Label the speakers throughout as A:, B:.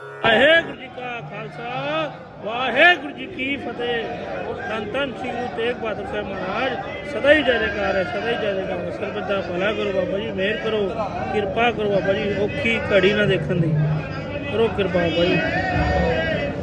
A: ਵਾਹਿਗੁਰੂ ਜੀ ਕਾ ਖਾਲਸਾ, ਵਾਹਿਗੁਰੂ ਜੀ ਕੀ ਫਤਿਹ। ਧੰਨ ਧੰਨ ਸ੍ਰੀ ਗੁਰੂ ਤੇਗ ਬਹਾਦਰ ਸਾਹਿਬ ਮਹਾਰਾਜ, ਸਦਾ ਹੀ ਜੈ ਜੈਕਾਰ ਹੈ, ਸਦਾ ਹੀ ਜੈ ਜੈਕਾਰ ਹੈ। ਸਰਬਤ ਦਾ ਭਲਾ ਕਰੋ ਬਾਬਾ ਜੀ, ਮਿਹਰ ਕਰੋ, ਕਿਰਪਾ ਕਰੋ ਬਾਬਾ ਜੀ, ਔਖੀ ਘੜੀ ਨਾ ਦੇਖਣ ਦੀ। ਕਰੋ ਕਿਰਪਾ ਬਾਬਾ ਜੀ,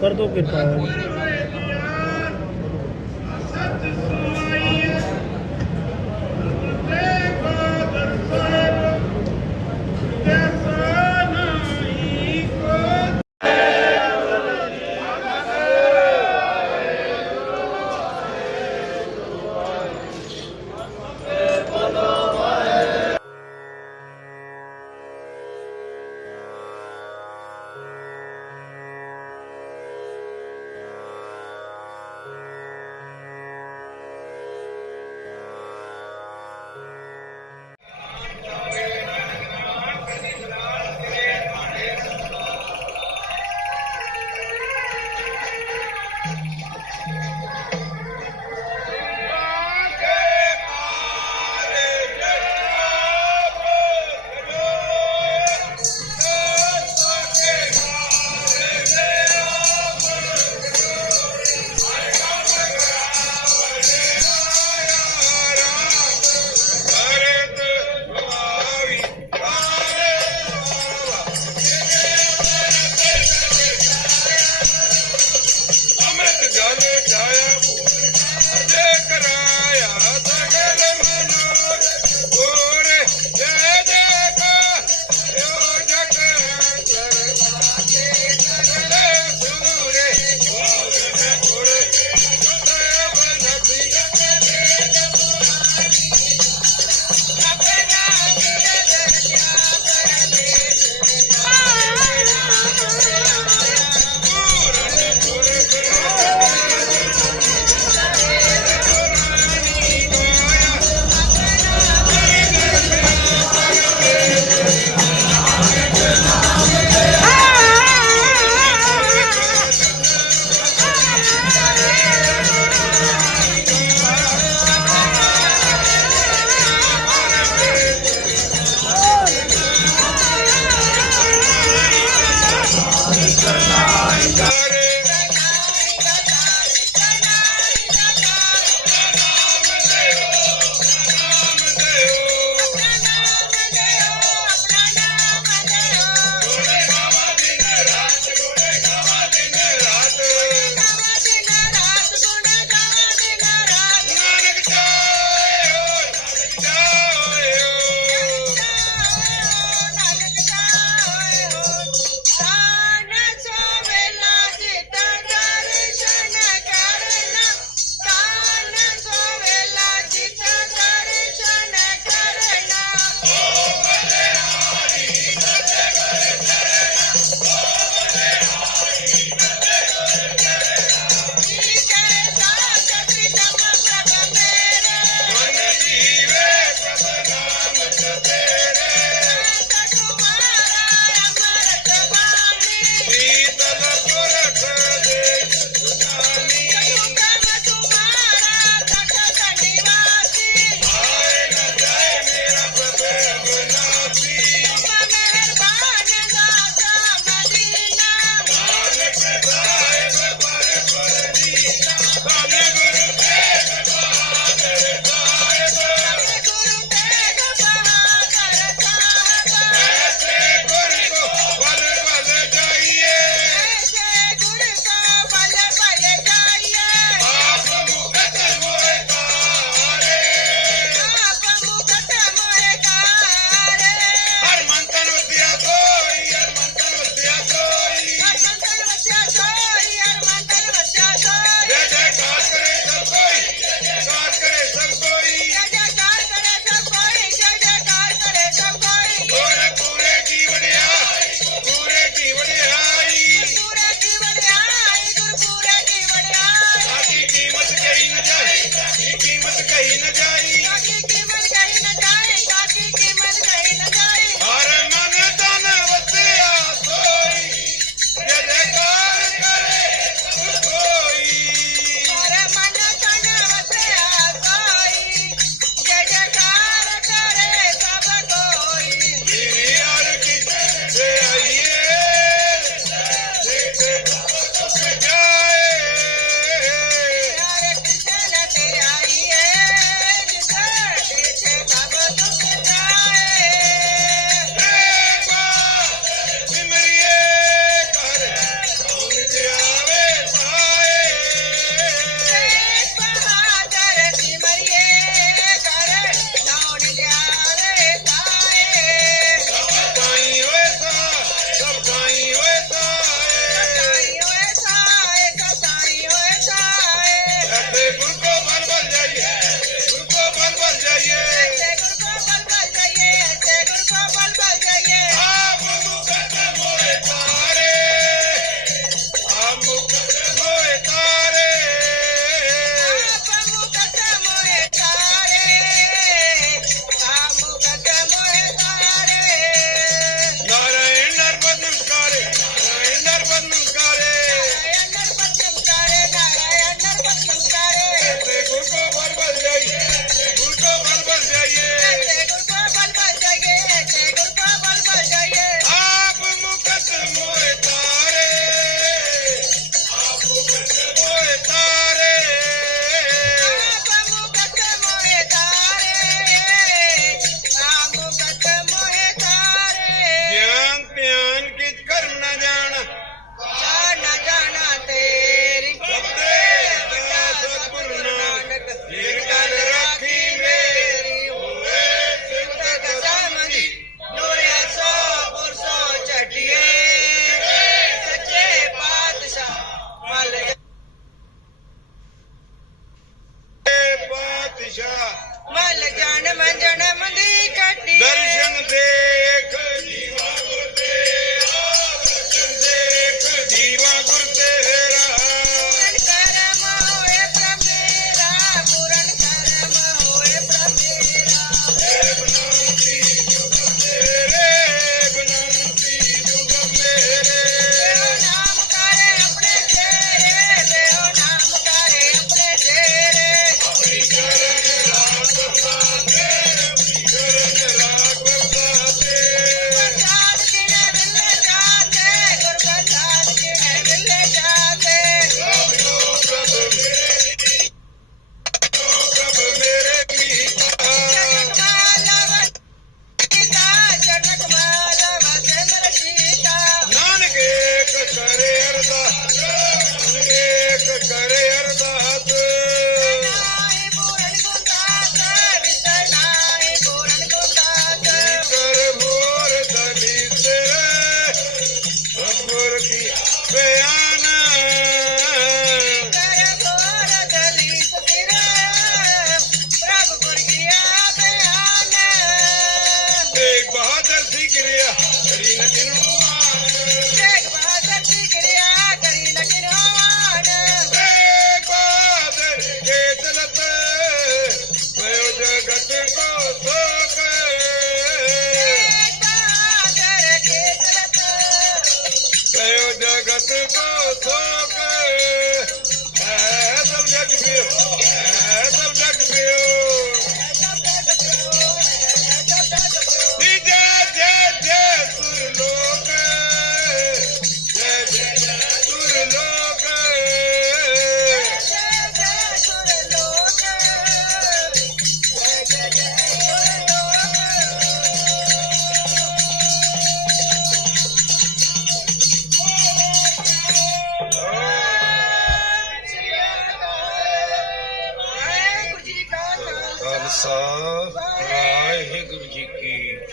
A: ਕਰ ਦੋ ਕਿਰਪਾ ਬਾਬਾ ਜੀ।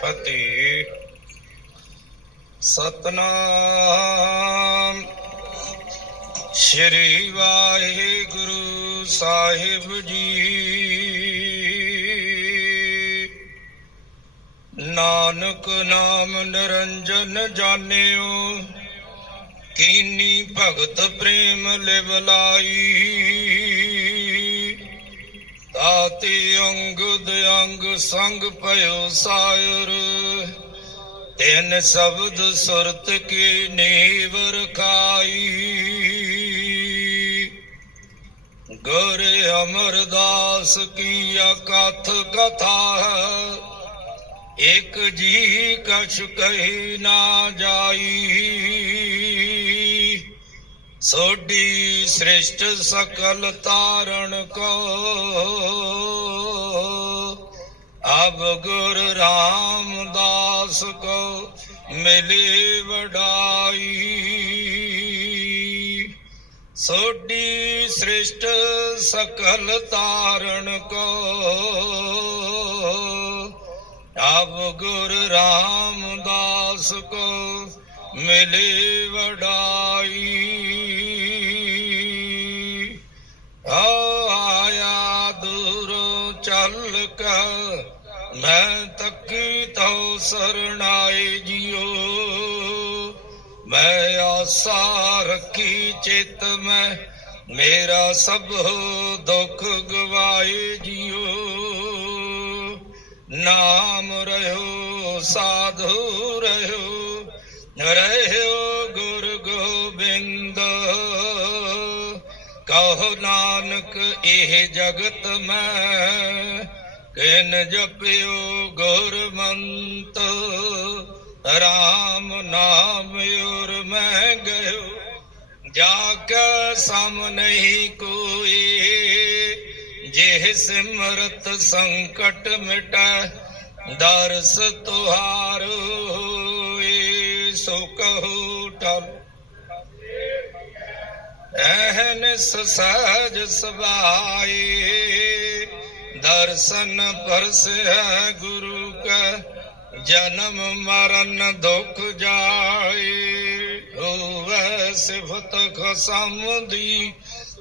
B: ਫਤਿਹ ਸਤਨਾਮ ਸ਼੍ਰੀ ਵਾਹਿਗੁਰੂ ਸਾਹਿਬ ਜੀ। ਨਾਨਕ ਨਾਮ ਨਿਰੰਜਨ ਜਾਣਿਓ, ਕੀਨੀ ਭਗਤ ਪ੍ਰੇਮ ਲਿਵ ਲਾਈ ਤਾਤੇ ਅੰਗਦ ਅੰਗ ਸੰਗ ਭਇਓ ਸਾਇਰ। ਤਿੰਨ ਸ਼ਬਦ ਸੁਰਤ ਕੀ ਨੀਵ ਰਖਾਈ। ਗੁਰ ਅਮਰਦਾਸ ਕੀ ਅਕਥ ਕਥਾ ਹੈ। ਇਕ ਜੀ ਕਛ ਕਹੀ ਨਾ ਜਾਈ। ਸੋਢੀ ਸ੍ਰਿਸ਼ਟ ਸਕਲ ਤਾਰਣ ਕੋ। ਅਬ ਗੁਰ ਰਾਮਦਾਸ ਕੋ ਮਿਲੇ ਵਡਾਈ। ਸੋਡੀ ਸ੍ਰਿਸ਼ਟ ਸਕਲ ਤਾਰਣ ਕੋ। ਅਬ ਗੁਰ ਰਾਮਦਾਸ ਕੋ ਮਿਲੇ ਵਡਾਈ। ਸਰਣਾਏ ਜਿਉ ਮੈਂ ਆਸਾ ਰੱਖੀ ਚਿਤ ਮੈਂ ਮੇਰਾ ਸਭ ਦੁੱਖ ਗਵਾਏ ਜਿਉ ਨਾਮ ਰਹਿਓ ਸਾਧੂ ਰਹਿਓ ਰਹਿਓ ਗੁਰ ਗੋਬਿੰਦ ਕਹੋ ਨਾਨਕ ਇਹ ਜਗਤ ਮੈਂ ਕਿਨ ਜਪਿਓ ਗੁਰਮੰਤ, ਰਾਮ ਨਾਮ ਉਰ ਮੈਂ ਗਇਓ। ਜਾ ਕੇ ਸਮ ਨਹੀਂ ਕੋਈ, ਜਿਹ ਸਿਮਰਤ ਸੰਕਟ ਮਿਟੈ, ਦਰਸ ਤੁਹਾਰ ਹੋਏ, ਸੋ ਕਹੂ ਟਲ। ਐਹਨਿਸ ਸਹਜ ਸਬਾਏ ਦਰਸ਼ਨ ਪਰਸੈ ਗੁਰੂ ਕਾ, ਜਨਮ ਮਰਨ ਦੁਖ ਜਾਏ। ਹੋਵੇ ਸਿਫਤ ਖਸਮ ਦੀ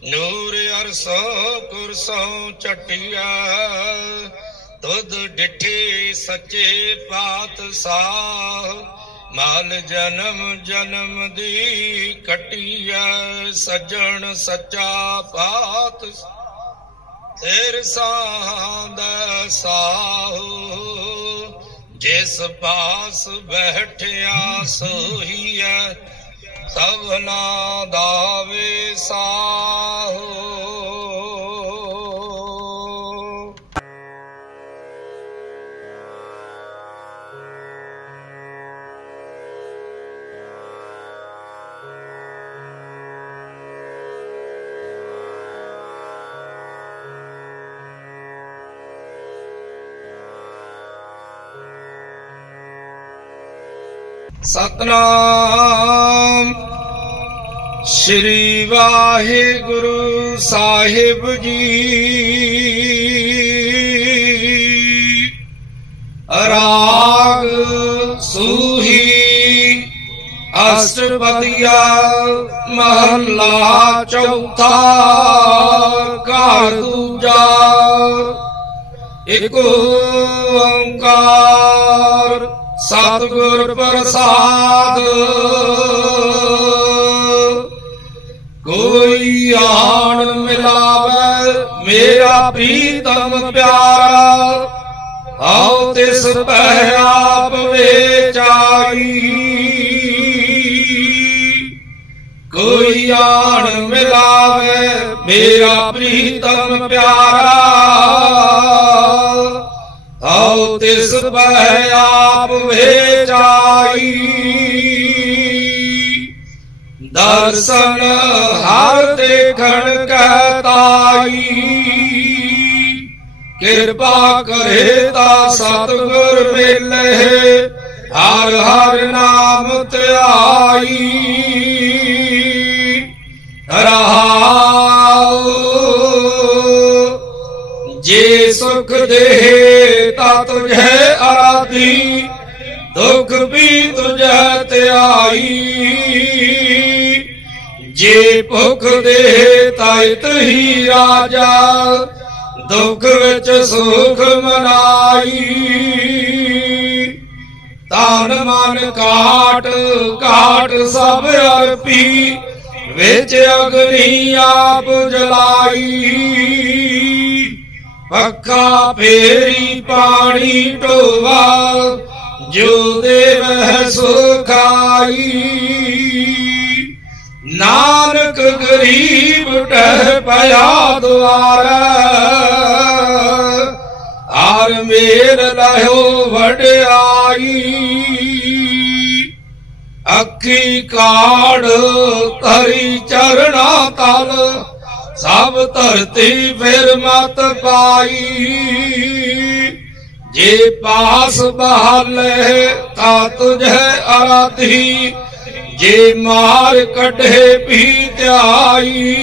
B: ਨੂਰ ਅਰਸੋ ਕੁਰਸੋ ਚਟਿਆ। ਤੁਧ ਡਿਠੇ ਸੱਚੇ ਪਾਤਸ਼ਾਹ, ਮਾਲ ਜਨਮ ਜਨਮ ਦੀ ਕਟਿਆ। ਸੱਜਣ ਸੱਚਾ ਪਾਤ ਤੇਰ ਸਾਹਦਾ ਸਾਹੂ ਜਿਸ ਪਾਸ ਬੈਠਿਆ ਸੋਹੀਐ ਸਭਨਾ ਦਾਵੇ ਸਾਹੂ ਸਤਨਾਮ। ਸ੍ਰੀ ਵਾਹਿਗੁਰੂ ਸਾਹਿਬ ਜੀ। ਰਾਗ ਸੂਹੀ ਅਸ਼ਟਪਦੀਆ ਮਹੱਲਾ ਚੌਥਾ ਘਰ ਦੂਜਾ। ਇਕ ਓੰਕਾਰ ਸਤਿਗੁਰ ਪ੍ਰਸਾਦ। ਕੋਈ ਆਣ ਮਿਲਾਵੇ ਮੇਰਾ ਪ੍ਰੀਤਮ ਪਿਆਰਾ। ਆਉ ਤਿਸ ਪਹਿ ਆਪ ਵੇਚਾਈ। ਆਣ ਮਿਲਾਵੇ ਮੇਰਾ ਪ੍ਰੀਤਮ ਪਿਆਰਾ। ਤਿਸ ਬਹਿ ਆਪ ਵੇਚਾਈ। ਦਰਸ਼ਨ ਹਰ ਦੇਖਣ ਕਹਤਾਈ। ਕਿਰਪਾ ਕਰੇ ਤਾ ਸਤਿਗੁਰ ਮਿਲੇ ਹਰ ਹਰ ਨਾਮ ਧਿਆਈ। ਰਹਾਉ, ਜੇ ਸੁਖ ਦੇ ਧਿਆਈ ਜੇ ਭੁਖ ਦੇ ਤਾਇਤ ਹੀ ਰਾਜਾ, ਦੁੱਖ ਵਿੱਚ ਸੁਖ ਮਨਾਈ। ਤਨ ਮਨ ਕਾਟ ਕਾਟ ਸਭ ਅਰਪੀ, ਵਿੱਚ ਅਗਨੀ ਆਪ ਜਲਾਈ। ਪੱਕਾ ਫੇਰੀ ਪਾਣੀ ਢੋਵਾ ਜੋ ਦੇਵ ਸੁਖਾਈ, ਨਾਨਕ ਗਰੀਬ ਟਹਿ ਪਿਆ ਦੁਆਰਾ। ਆਰ ਮੇਰ ਲਹਿਓ ਵਡਿਆਈ, ਅੱਖੀ ਕਾੜ ਤਰੀ ਚਰਣਾ ਤਲ, ਸਭ ਧਰਤੀ ਫਿਰ ਮਤ ਪਾਈ। ਜੇ ਪਾਸ ਬਹਾਲੇ ਤਾ ਤੁਝੇ ਅਰਾਧੀ ਜੇ ਮਾਰ ਕੱਢੇ ਵੀ ਧਿਆਈ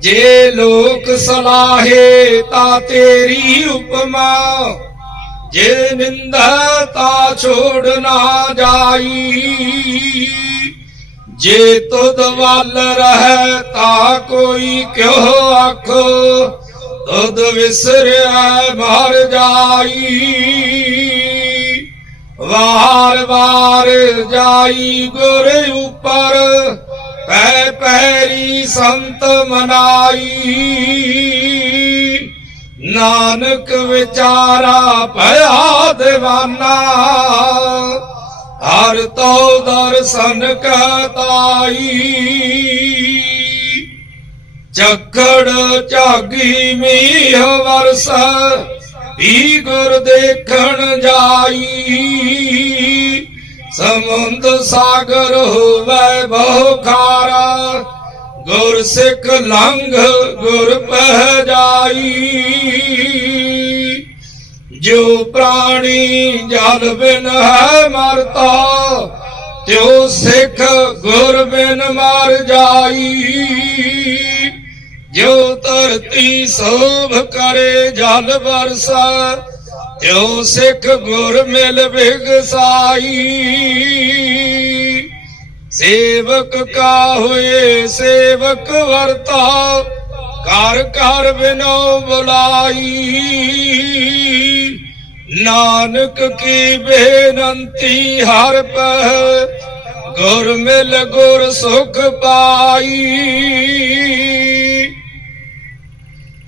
B: ਜੇ ਲੋਕ ਸਲਾਹੇ ਤਾ ਤੇਰੀ ਉਪਮਾ। ਜੇ ਨਿੰਦਾ ਤਾ ਛੋੜ ਨਾ ਜਾਈ। ਜੇ ਤੁਧ ਵੱਲ ਰਹਿ ਤਾ ਕੋਈ ਕਿਉ ਆਖੋ। ਤੁਧ ਵਿਸਰਿਆ ਮਰ ਜਾਈ, ਵਾਰ ਵਾਰ ਜਾਈ ਗੁਰ ਉਪਰ, ਪੈ ਪੈਰੀ ਸੰਤ ਮਨਾਈ। ਨਾਨਕ ਵਿਚਾਰਾ ਭਇਆ دیਵਾਨਾ ਹਰ ਤੋ ਦਰਸ਼ਨ ਕਤਾਈ ਝੱਖੜ ਝਾਗੀ ਮੀਹ ਵਰਸ ਵੀ ਗੁਰ ਦੇਖਣ ਜਾਈ। ਸਮੁੰਦ ਸਾਗਰ ਹੋਵੇ ਬਹੁ ਖਾਰਾ, ਗੁਰ ਸਿੱਖ ਲੰਘ ਗੁਰ ਪਹਿ ਜਾਈ। ਜੋ ਪ੍ਰਾਣੀ ਜਲ ਬਿਨ ਹੈ ਮਰਤਾ, ਤਿਉ ਸਿੱਖ ਗੁਰ ਬਿਨ ਮਰ ਜਾਈ। ਜੋ ਧਰਤੀ ਸੋਭ ਕਰੇ ਜਲ ਵਰਸਾ ਤਿਉ ਸਿੱਖ ਗੁਰ ਮਿਲ ਬਿਗਸਾਈ ਸੇਵਕ ਕਾ ਹੋਏ ਸੇਵਕ ਵਰਤਾ ਕਰ ਕਰ ਬਿਨੋ ਬੁਲਾਈ। ਨਾਨਕ ਕੀ ਬੇਨੰਤੀ ਹਰ ਪਹ, ਗੁਰ ਮਿਲ ਗੁਰ ਸੁਖ ਪਾਈ।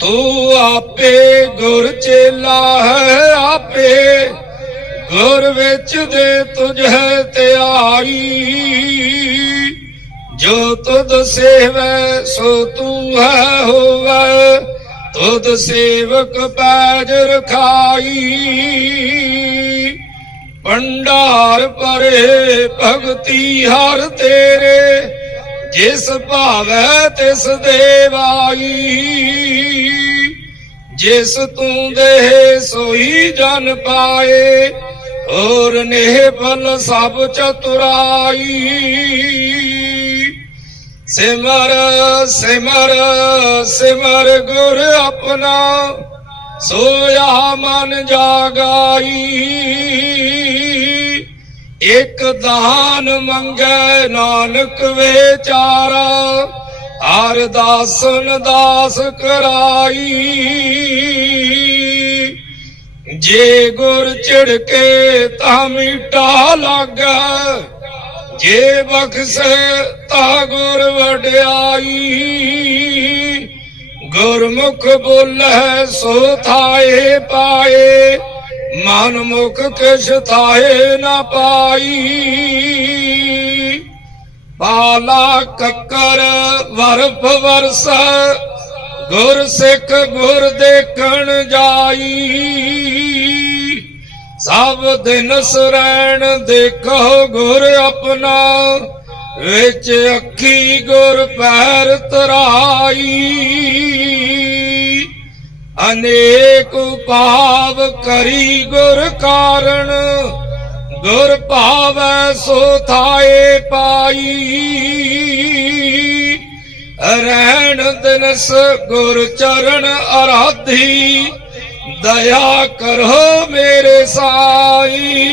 B: ਤੂੰ ਆਪੇ ਗੁਰ ਚੇਲਾ ਹੈ ਆਪੇ। ਗੁਰ ਵਿੱਚ ਦੇ ਤੁਝੇ ਧਿਆਈ ਜੋ ਤੁਧ ਸੇਵੈ, ਸੋ ਤੂੰ ਹੈ ਹੋਵੈ। ਤੁਧ ਸੇਵਕ ਪੈਜ ਰਖਾਈ। ਭੰਡਾਰ ਪਰੇ ਭਗਤੀ ਹਰ ਤੇਰੇ। ਜਿਸ ਭਾਵੈ ਤਿਸ ਦੇਵਾਈ, ਜਿਸ ਤੂੰ ਦੇ ਸੋਈ ਜਨ ਪਾਏ ਔਰ ਨੇਹ ਫਲ ਸਭ ਚਤੁਰਾਈ। ਸਿਮਰ ਸਿਮਰ ਸਿਮਰ ਗੁਰ ਆਪਣਾ, ਸੋਇਆ ਮਨ ਜਾਗਾਈ। ਇਕ ਦਾਨ ਮੰਗੈ ਨਾਨਕ ਵਿਚਾਰਾ ਹਰ ਦਾਸਨ ਦਾਸ ਕਰਾਈ। ਜੇ ਗੁਰ ਝਿੜਕੇ ਤਾਂ ਮਿਟਾ ਲਾਗਾ, ਜੇ ਬਖਸ਼ੇ ਤਾਂ ਗੁਰ ਵਡਿਆਈ। ਗੁਰਮੁਖ ਬੋਲੇ ਸੋ ਥਾਏ ਪਾਏ ਮਨ ਮੁਖ ਕਿਛ ਥਾਏ ਨਾ ਪਾਈ। ਪਾਲਾ ਕੱਕਰ ਵਰਫ ਵਰਸ, ਗੁਰ ਸਿੱਖ ਗੁਰ ਦੇਖਣ ਜਾਈ। ਸਭ ਦਿਨ ਸਰੈਣ ਦੇਖੋ ਗੁਰ ਆਪਣਾ, ਵਿੱਚ ਅੱਖੀ ਗੁਰ ਪੈਰ ਤਰਾਈ। ਅਨੇਕ ਭਾਵ ਕਰੀ ਗੁਰ ਕਾਰਣ, ਗੁਰ ਭਾਵੈ ਸੋ ਥਾਏ ਪਾਈ। ਰਹਿਣ ਦਿਨਸ ਗੁਰ ਚਰਨ ਅਰਾਧੀ ਦਇਆ ਕਰੋ ਮੇਰੇ ਸਾਈ।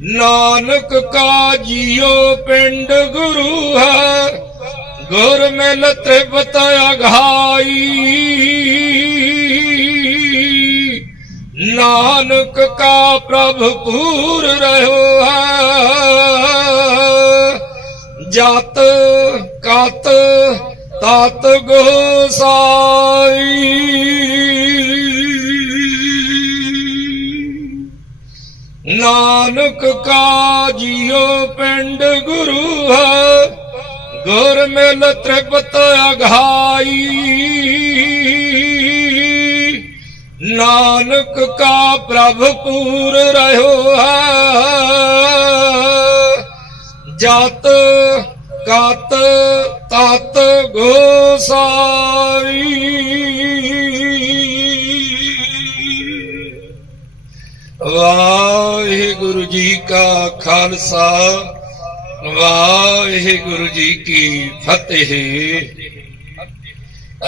B: ਨਾਨਕ ਕਾ ਜੀਓ ਪਿੰਡ ਗੁਰੂ ਹੈ ਗੁਰ ਮਿਲ ਤ੍ਰਿਪਤ ਅਘਾਈ ਨਾਨਕ ਕਾ ਪ੍ਰਭ ਪੂਰ ਰਹਿਓ ਹੈ। ਜਤ ਕਤ ਤਤ ਗੋਸਾਈ ਨਾਨਕ ਕਾ ਜੀਉ ਪਿੰਡ ਗੁਰੂ ਹੈ। ਗੁਰ ਮਿਲ ਤ੍ਰਿਪਤ ਅਘਾਈ ਨਾਨਕ ਕਾ ਪ੍ਰਭ ਪੂਰ ਰਹਿਓ ਹੈ। ਜਤ ਕਤ ਤਤ ਗੋਸਾਈ। ਵਾਹਿਗੁਰੂ ਜੀ ਕਾ ਖਾਲਸਾ। ਵਾਹਿਗੁਰੂ ਜੀ ਕੀ ਫਤਿਹ।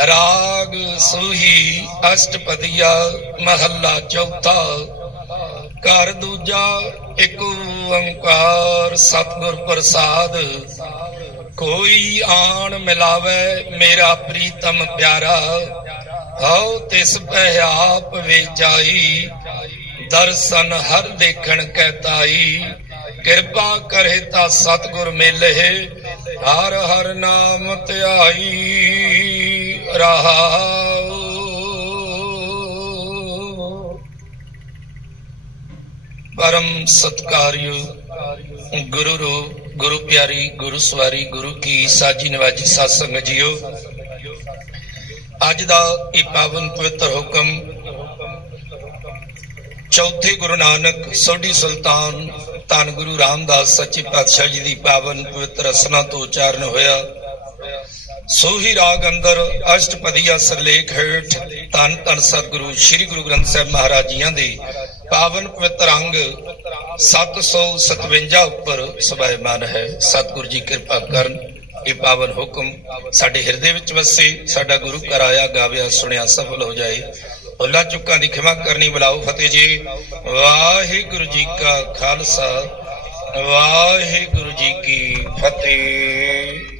B: ਰਾਗ ਸੋਹੀ ਅਸ਼ਟਪਦੀਆ, ਮਹੱਲਾ ਚੌਥਾ। ਘਰ ਦੂਜਾ, ਇੱਕ ਓੰਕਾਰ। ਸਤਿਗੁਰ ਪ੍ਰਸਾਦ, ਕੋਈ ਆਣ ਮਿਲਾਵੇ ਮੇਰਾ ਪ੍ਰੀਤਮ ਪਿਆਰਾ। ਹਉ ਤਿਸ ਪਹਿ ਆਪ ਵਿਚਾਈ ਦਰਸ਼ਨ ਹਰ ਦੇਖਣ ਕਹਿਤਾਈ ਕਿਰਪਾ ਕਰੇ ਤਾਂ ਸਤਿਗੁਰ ਮਿਲੇ, ਹਰ ਹਰ ਨਾਮ ਧਿਆਈ ਰਹਾਉ। ਪਰਮ ਸਤਕਾਰਿਓ, ਗੁਰੂ ਰੋ, ਗੁਰੂ ਪਿਆਰੀ, ਗੁਰੂ ਸਵਾਰੀ, ਗੁਰੂ ਕੀ ਸਾਜੀ ਨਿਵਾਜੀ ਸਾਧ ਸੰਗਤ ਜੀਓ। ਅੱਜ ਦਾ ਇਹ ਪਾਵਨ ਪਵਿੱਤਰ ਹੁਕਮ, ਚੌਥੇ ਗੁਰੂ ਨਾਨਕ ਸੋਢੀ ਸੁਲਤਾਨ ਧੰਨ ਗੁਰੂ ਰਾਮਦਾਸ ਸੱਚੇ ਪਾਤਸ਼ਾਹ ਜੀ ਦੀ ਪਾਵਨ ਪਵਿੱਤਰ ਰਸਨਾ ਤੋਂ ਉਚਾਰਨ ਹੋਇਆ। ਸੋਹੀ ਰਾਗ ਅੰਦਰ ਅਸ਼ਟਪਦੀਆ ਸਰਲੇਖ ਹੇਠ ਧੰਨ ਧੰਨ ਸਤਿਗੁਰੂ ਸ੍ਰੀ ਗੁਰੂ ਗ੍ਰੰਥ ਸਾਹਿਬ ਮਹਾਰਾਜ ਜੀਆਂ ਦੇ ਪਾਵਨ ਪਵਿੱਤਰ ਅੰਗ 757 ਉੱਪਰ ਸਭਾਇਮਾਨ ਹੈ। ਸਤਿਗੁਰੂ ਜੀ ਕਿਰਪਾ ਕਰਨ ਇਹ ਪਾਵਨ ਹੁਕਮ ਸਾਡੇ ਹਿਰਦੇ ਵਿੱਚ ਵਸੇ, ਸਾਡਾ ਗੁਰੂ ਘਰ ਆਇਆ, ਗਾਵਿਆ, ਸੁਣਿਆ, ਸਫਲ ਹੋ ਜਾਏ। ਉੱਲਾ ਚੁੱਕਾਂ ਦੀ ਖਿਮਾ ਕਰਨੀ ਬੁਲਾਓ ਫਤਿਹ ਜੀ। ਵਾਹਿਗੁਰੂ ਜੀ ਕਾ ਖਾਲਸਾ, ਵਾਹਿਗੁਰੂ ਜੀ ਕੀ ਫਤਿਹ।